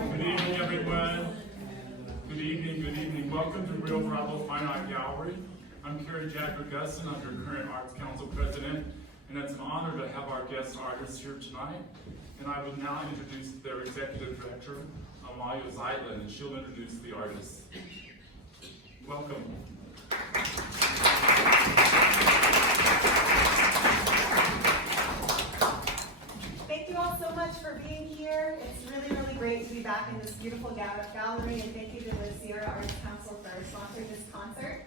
Good evening, everyone. Good evening, good evening. Welcome to Rio Bravo Fine Art Gallery. I'm Carrie Jacker-Gusson, I'm your current Arts Council President, and it's an honor to have our guest artists here tonight. And I would now introduce their Executive Director, Amalia, and she'll introduce the artists. Welcome. Thank you all so much for being here. It's really, really great to be back in this beautiful gallery, and thank you to the Sierra Arts Council for sponsoring this concert.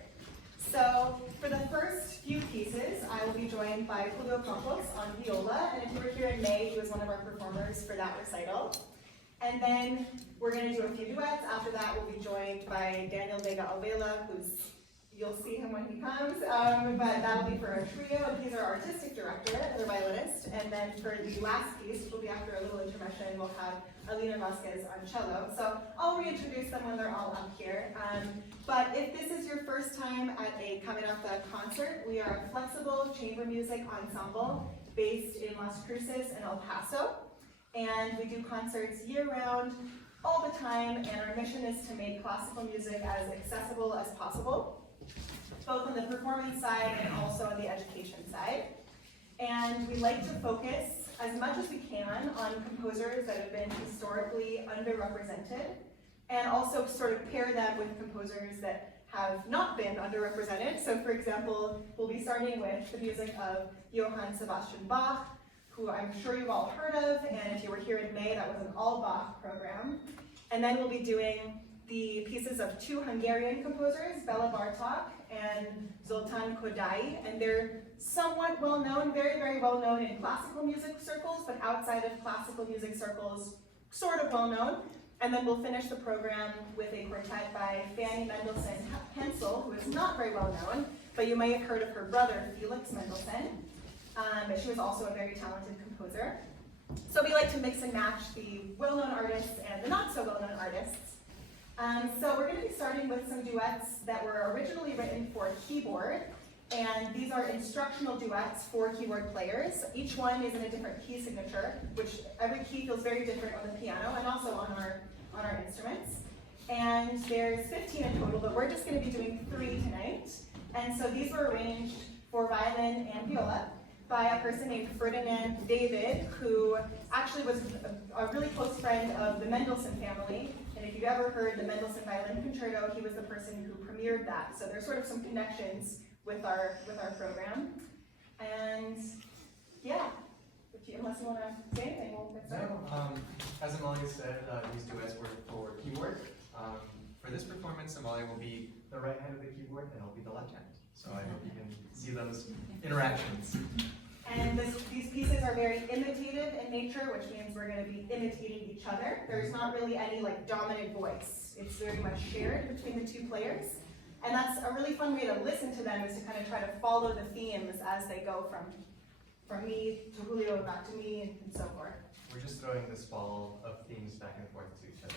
So, for the first few pieces, I will be joined by Julio Campos on viola, and if you were here in May, he was one of our performers for that recital. And then we're going to do a few duets. After that, we'll be joined by Vega-Albela, you'll see him when he comes, but that'll be for our trio, and he's our artistic director, the violinist. And then for the last piece, which will be after a little intermission, we'll have Alina Vasquez on cello. So I'll reintroduce them when they're all up here. But if this is your first time at a Camerata concert, we are a flexible chamber music ensemble based in Las Cruces and El Paso. And we do concerts year-round, all the time, and our mission is to make classical music as accessible as possible, both on the performance side and also on the education side. And we like to focus as much as we can on composers that have been historically underrepresented, and also sort of pair them with composers that have not been underrepresented. So for example, we'll be starting with the music of Johann Sebastian Bach, who I'm sure you've all heard of, and if you were here in May, that was an all Bach program. And then we'll be doing the pieces of two Hungarian composers, Béla Bartók and Zoltán Kodály, and they're somewhat well-known, very, very well-known in classical music circles, but outside of classical music circles, sort of well-known. And then we'll finish the program with a quartet by Fanny Mendelssohn, who is not very well-known, but you may have heard of her brother, Felix Mendelssohn. But she was also a very talented composer. So we like to mix and match the well-known artists and the not-so-well-known artists. So we're going to be starting with some duets that were originally written for keyboard, and these are instructional duets for keyboard players. Each one is in a different key signature, which every key feels very different on the piano and also on our instruments. And there's 15 in total, but we're just going to be doing 3 tonight. And so these were arranged for violin and viola by a person named Ferdinand David, who actually was a really close friend of the Mendelssohn family. And if you've ever heard the Mendelssohn Violin Concerto, he was the person who premiered that. So there's sort of some connections with our program. And yeah, unless you want to say anything, we'll get started. No, as Amalia said, these duets were for keyboard. For this performance, Amalia will be the right hand of the keyboard, and I'll be the left hand. So I hope you can see those interactions. And these pieces are very imitative in nature, which means we're going to be imitating each other. There's not really any dominant voice. It's very much shared between the two players. And that's a really fun way to listen to them, is to kind of try to follow the themes as they go from me to Julio, back to me, and so forth. We're just throwing this ball of themes back and forth to each other.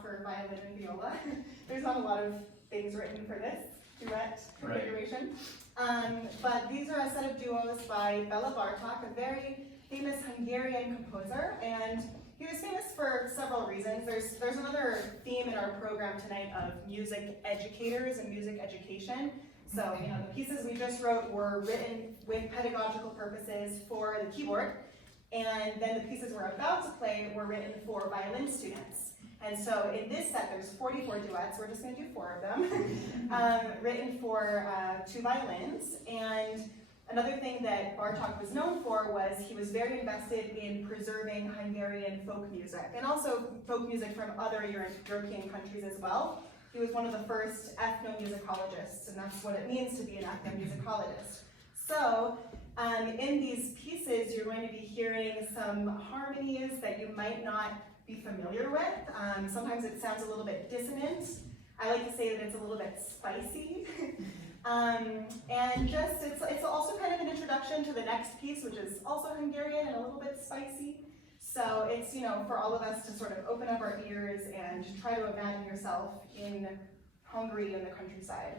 not for violin and viola. There's not a lot of things written for this duet configuration. But these are a set of duos by Béla Bartók, a very famous Hungarian composer, and he was famous for several reasons. There's another theme in our program tonight of music educators and music education. So, the pieces we just wrote were written with pedagogical purposes for the keyboard, and then the pieces we're about to play were written for violin students. And so in this set, there's 44 duets. We're just going to do 4 of them, written for 2 violins. And another thing that Bartók was known for was he was very invested in preserving Hungarian folk music, and also folk music from other European countries as well. He was one of the first ethnomusicologists, and that's what it means to be an ethnomusicologist. So in these pieces, you're going to be hearing some harmonies that you might not be familiar with. Sometimes it sounds a little bit dissonant. I like to say that it's a little bit spicy. And just, it's also kind of an introduction to the next piece, which is also Hungarian and a little bit spicy. So it's, for all of us to sort of open up our ears and try to imagine yourself in Hungary in the countryside.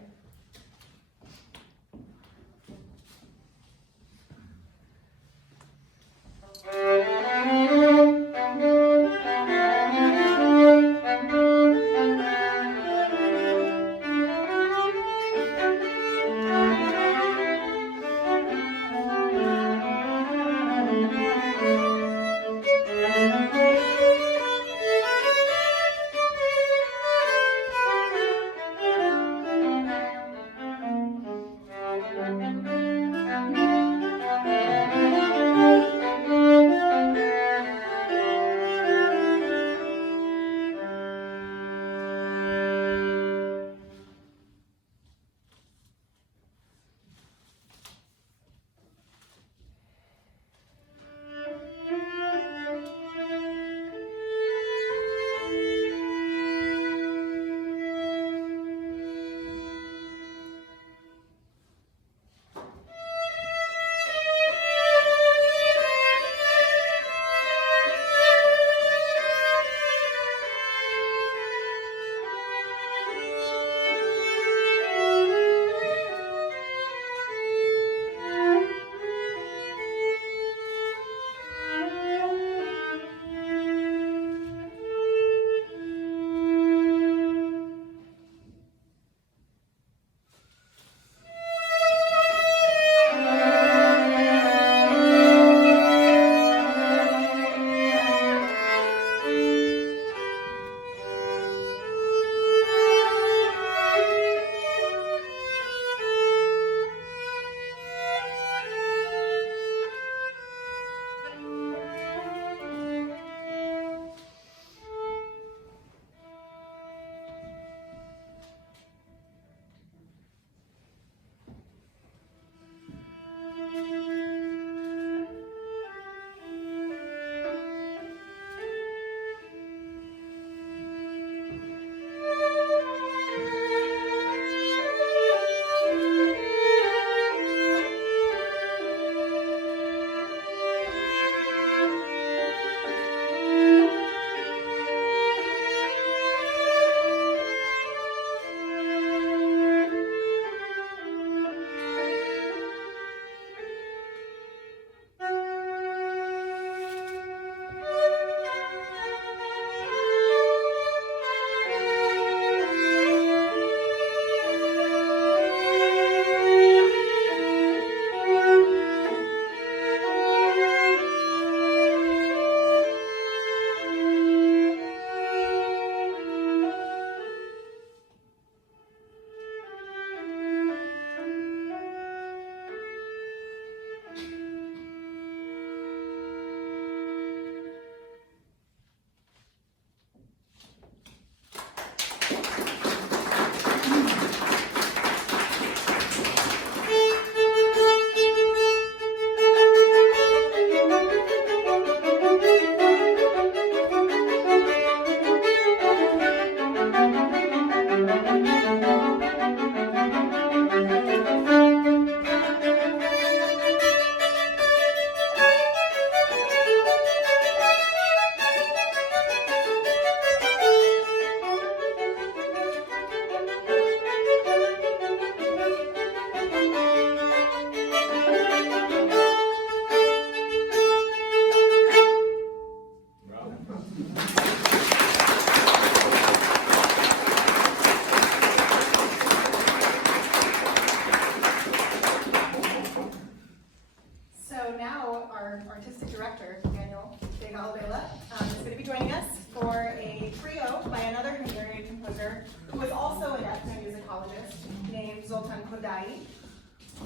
Kodály.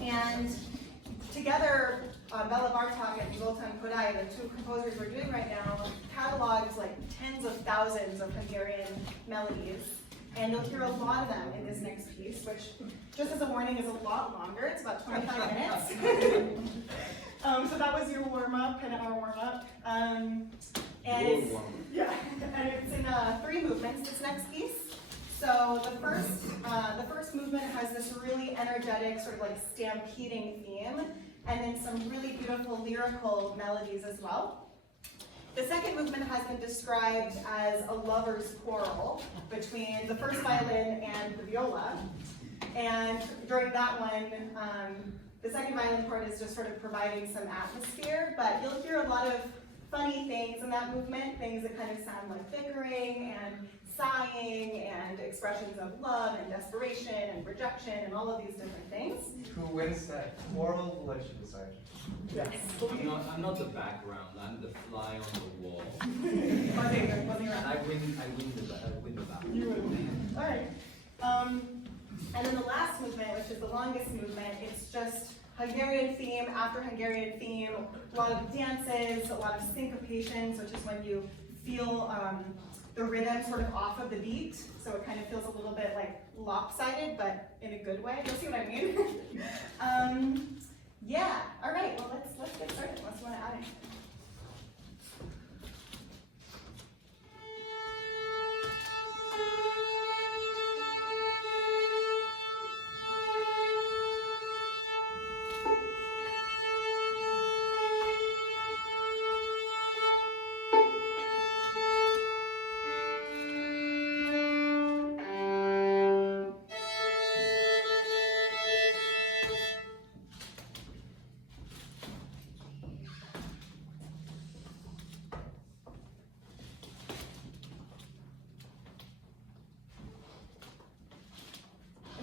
And together, Béla, Bartók, and Zoltán, Kodály, the two composers we're doing right now, cataloged like tens of thousands of Hungarian melodies. And you'll hear a lot of them in this next piece, which, just as a warning, is a lot longer. It's about 25 minutes. So that was your warm-up, kind of our warm-up. And it's in 3 movements, this next piece. So the first movement has this really energetic, sort of like stampeding theme, and then some really beautiful lyrical melodies as well. The second movement has been described as a lover's quarrel between the first violin and the viola. And during that one, the second violin part is just sort of providing some atmosphere, but you'll hear a lot of funny things in that movement, things that kind of sound like bickering and sighing and expressions of love and desperation and rejection and all of these different things. Who wins that quarrel? Let you decide. Yes. I'm not the background. I'm the fly on the wall. Buzzing And around. I win the battle. You would. All right. And then the last movement, which is the longest movement, it's just Hungarian theme after Hungarian theme, a lot of dances, a lot of syncopations, which is when you feel the rhythm sort of off of the beat, so it kind of feels a little bit like lopsided, but in a good way. You'll see what I mean. Yeah. All right. Well, let's get started. Unless you want to add anything.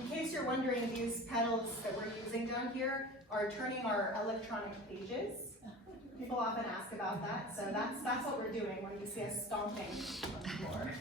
In case you're wondering, these pedals that we're using down here are turning our electronic pages. People often ask about that, so that's what we're doing when you see us stomping on the floor.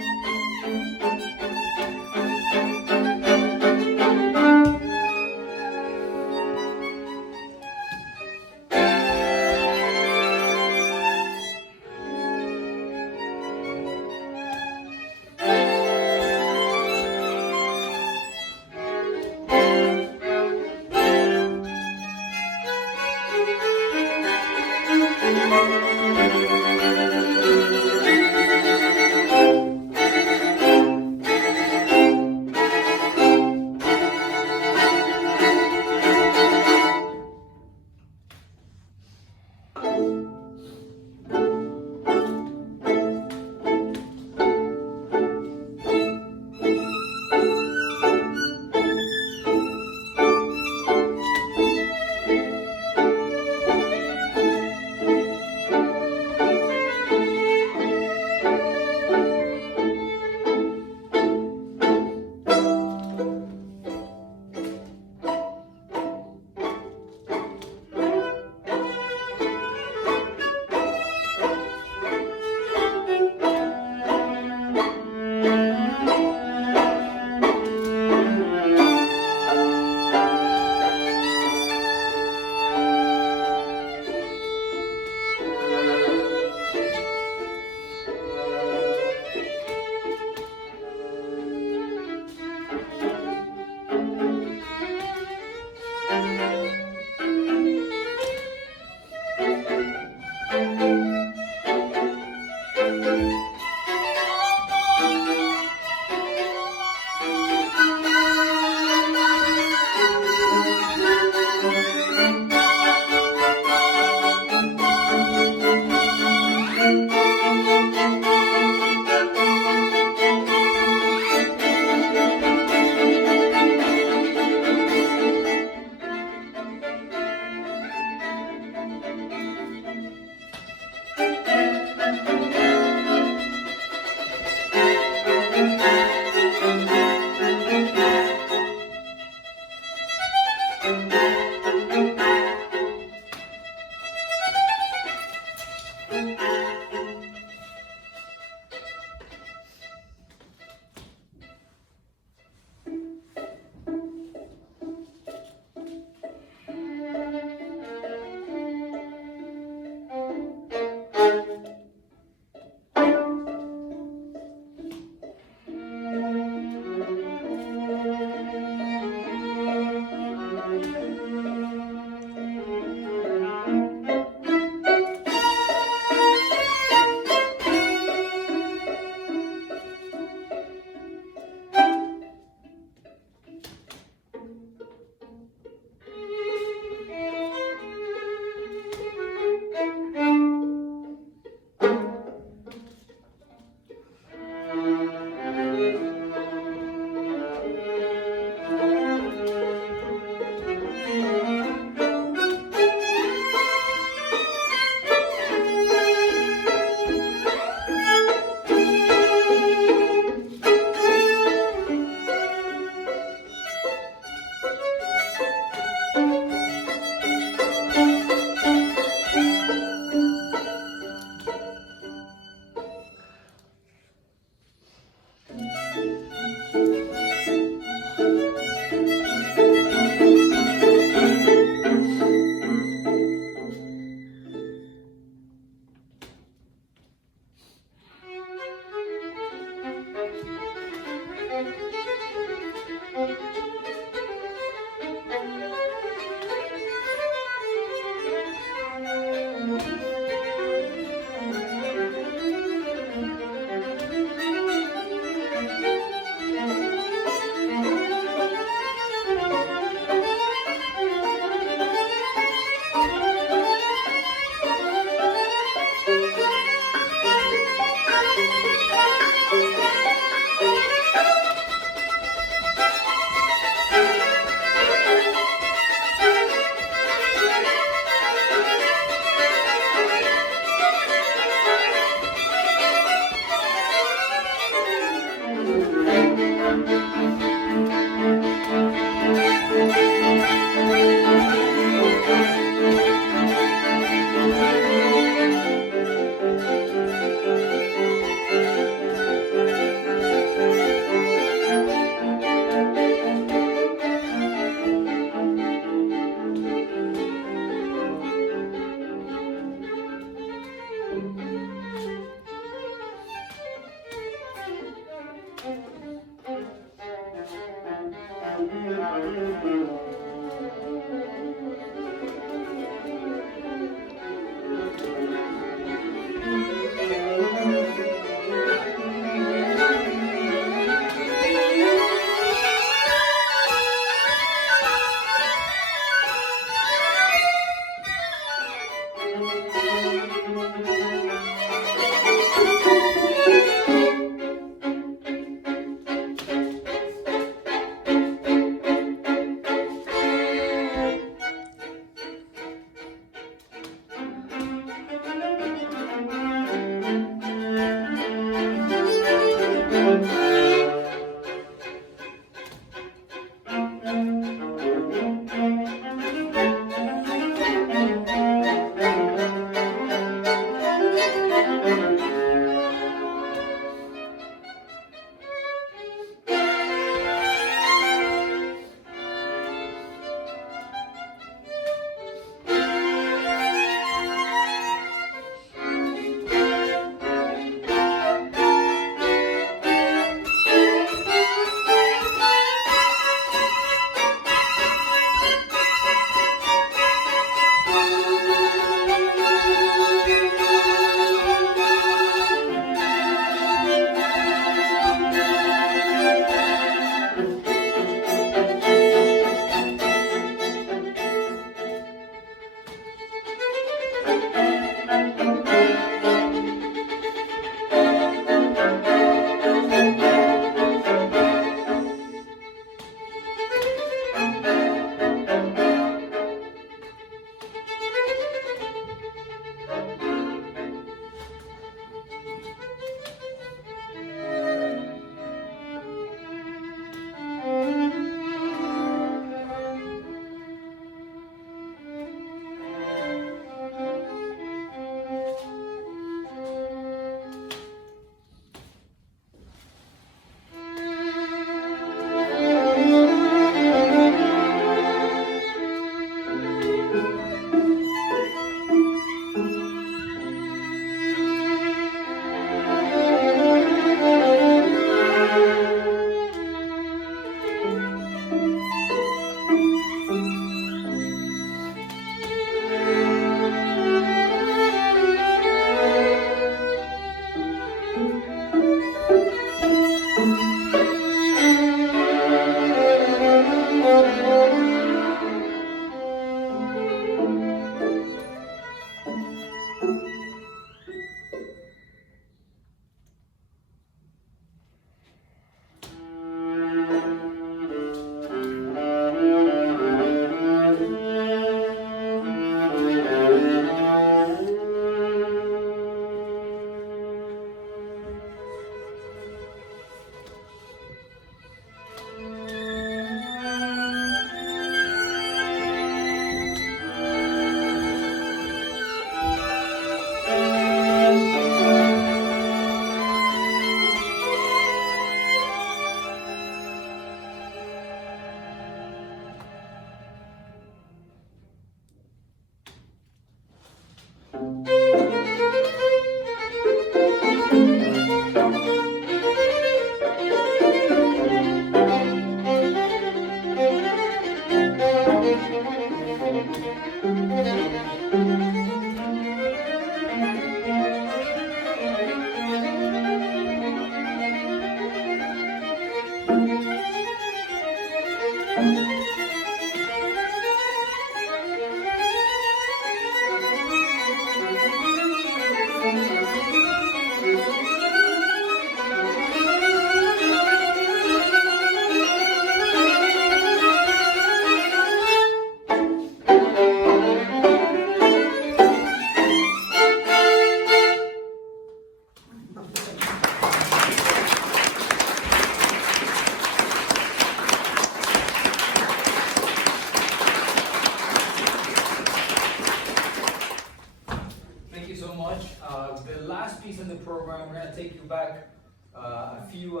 take you back a few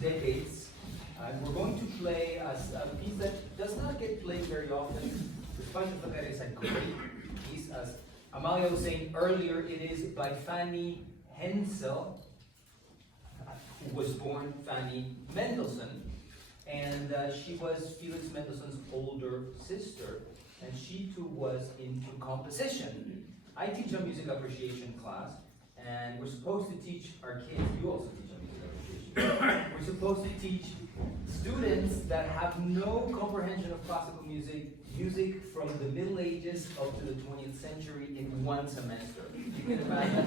decades. And we're going to play a piece that does not get played very often, despite the fact that it's a great piece. As Amalia was saying earlier, it is by Fanny Hensel, who was born Fanny Mendelssohn, and she was Felix Mendelssohn's older sister, and she too was into composition. I teach a music appreciation class, and we're supposed to teach our kids, you also teach a music appreciation, we're supposed to teach students that have no comprehension of classical music, music from the Middle Ages up to the 20th century in one semester. You can imagine.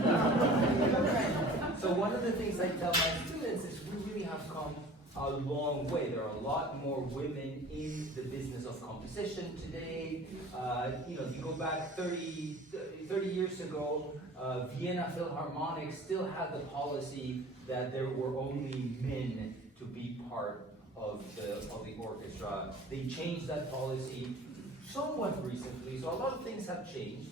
So one of the things I tell my students is we really have come a long way. There are a lot more women in the business of composition today. You know, if you go back 30 years ago, Vienna Philharmonic still had the policy that there were only men to be part of the orchestra. They changed that policy somewhat recently, so a lot of things have changed.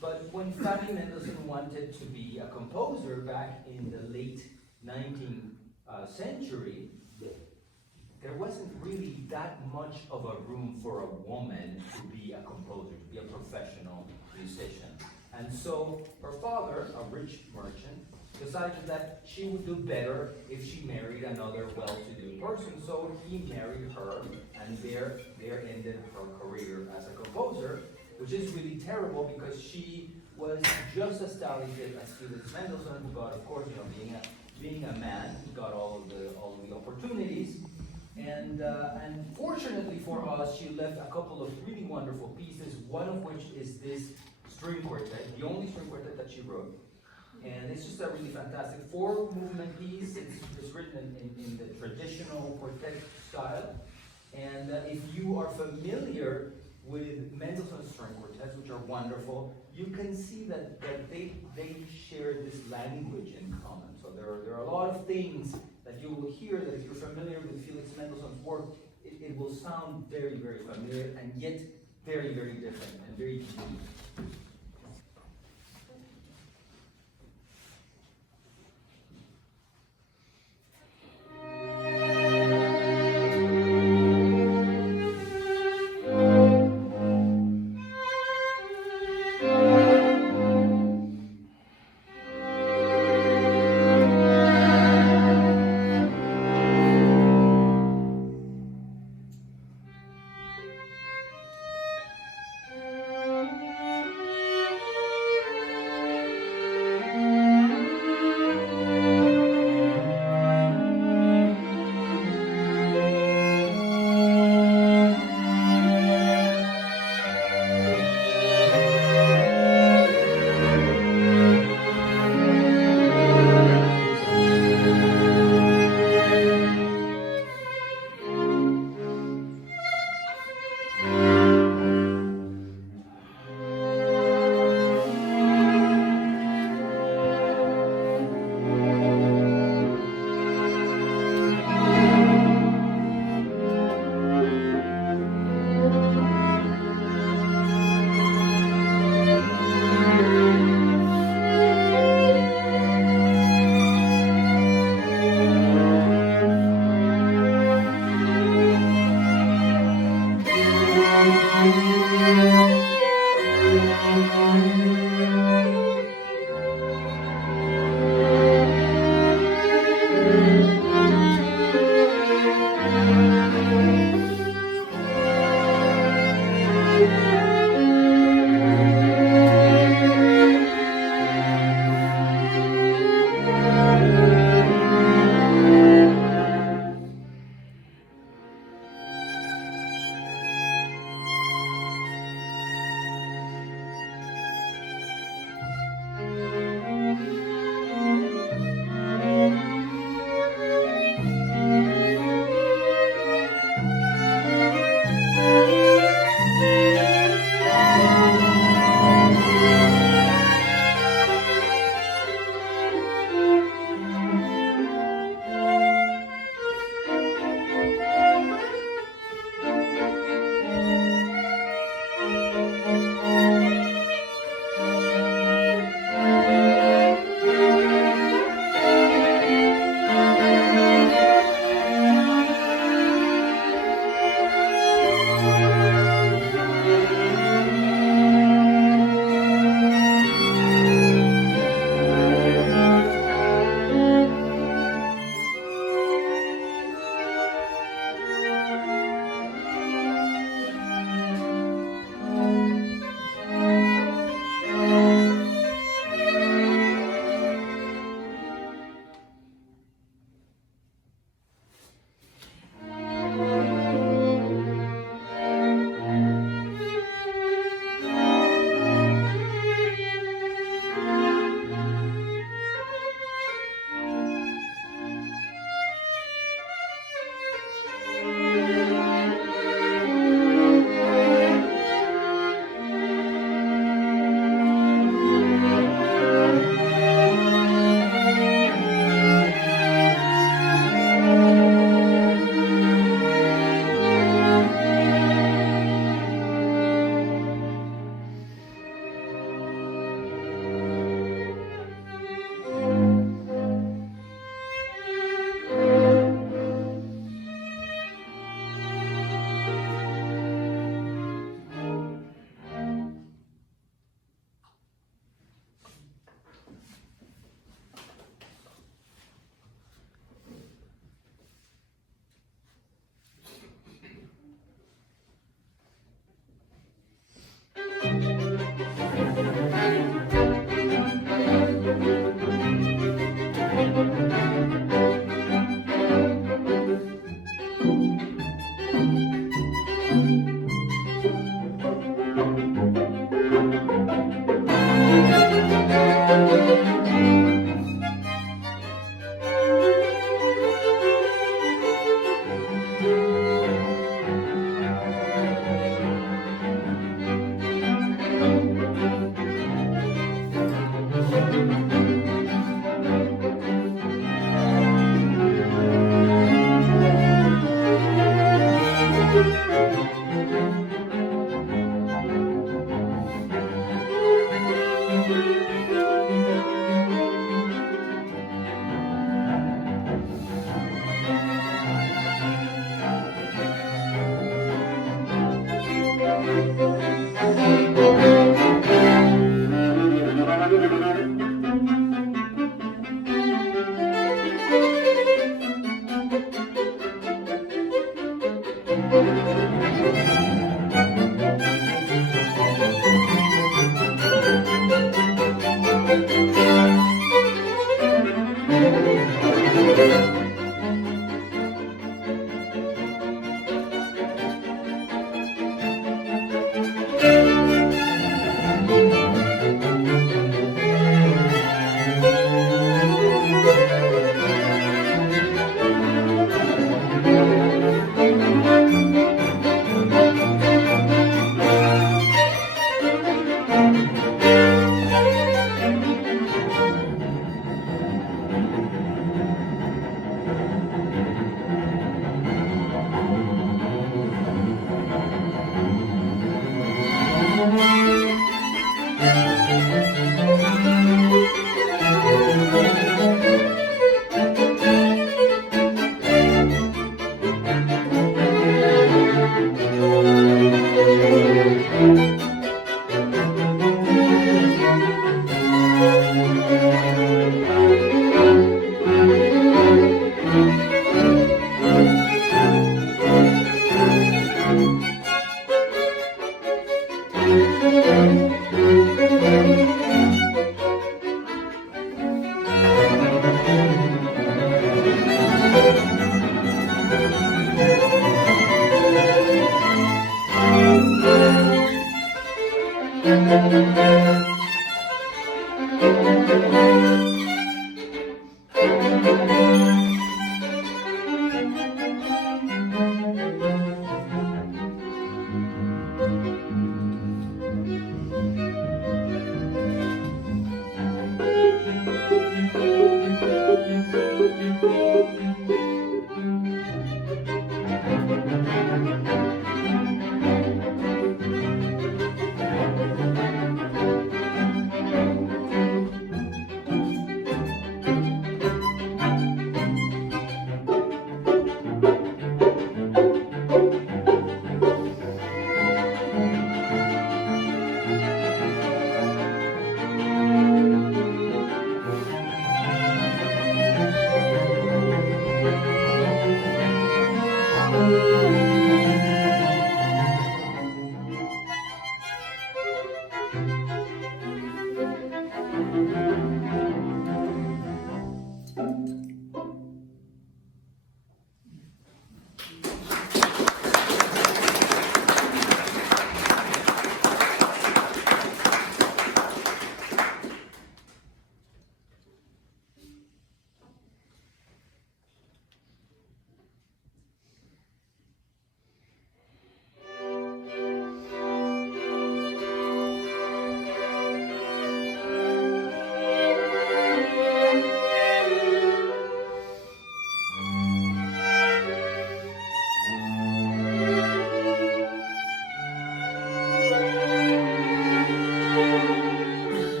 But when Fanny Mendelssohn wanted to be a composer back in the late 19th century, there wasn't really that much of a room for a woman to be a composer, to be a professional musician. And so her father, a rich merchant, decided that she would do better if she married another well-to-do person. So he married her, and there ended her career as a composer, which is really terrible because she was just as talented as Felix Mendelssohn, but of course, you know, being a man, he got all of the opportunities. And fortunately for us, she left a couple of really wonderful pieces, one of which is this string quartet, the only string quartet that she wrote. And it's just a really fantastic 4-movement piece. It's written in the traditional quartet style. And if you are familiar with Mendelssohn's string quartets, which are wonderful, you can see that they share this language in common. So there are a lot of things that you will hear that if you're familiar with Felix Mendelssohn's work, it will sound very, very familiar and yet very, very different and very unique.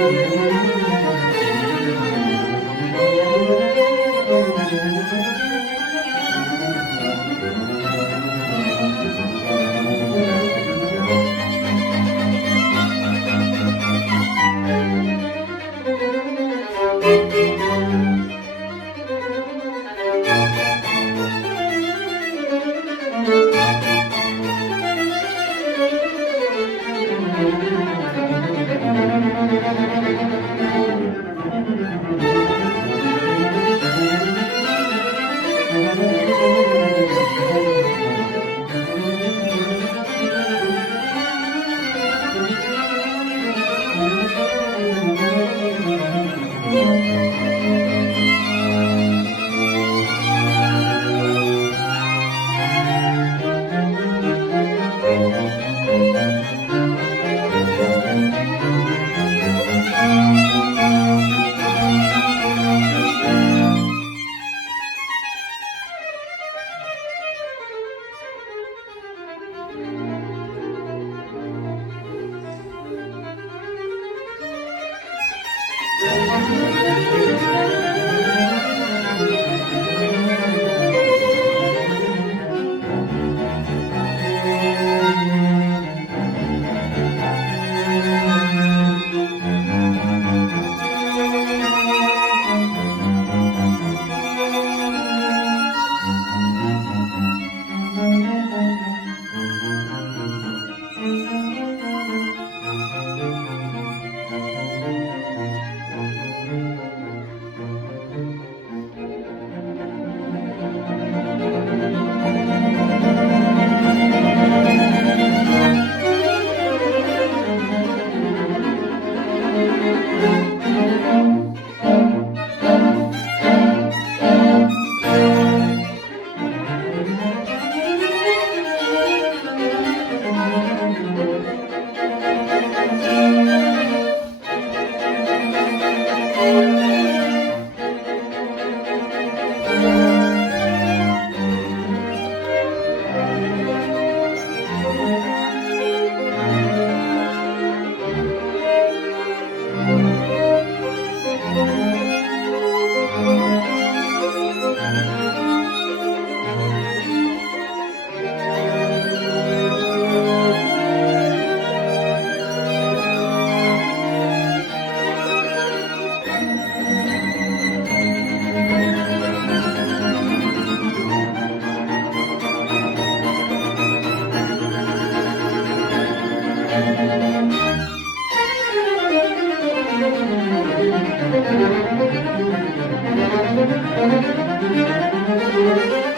Thank you.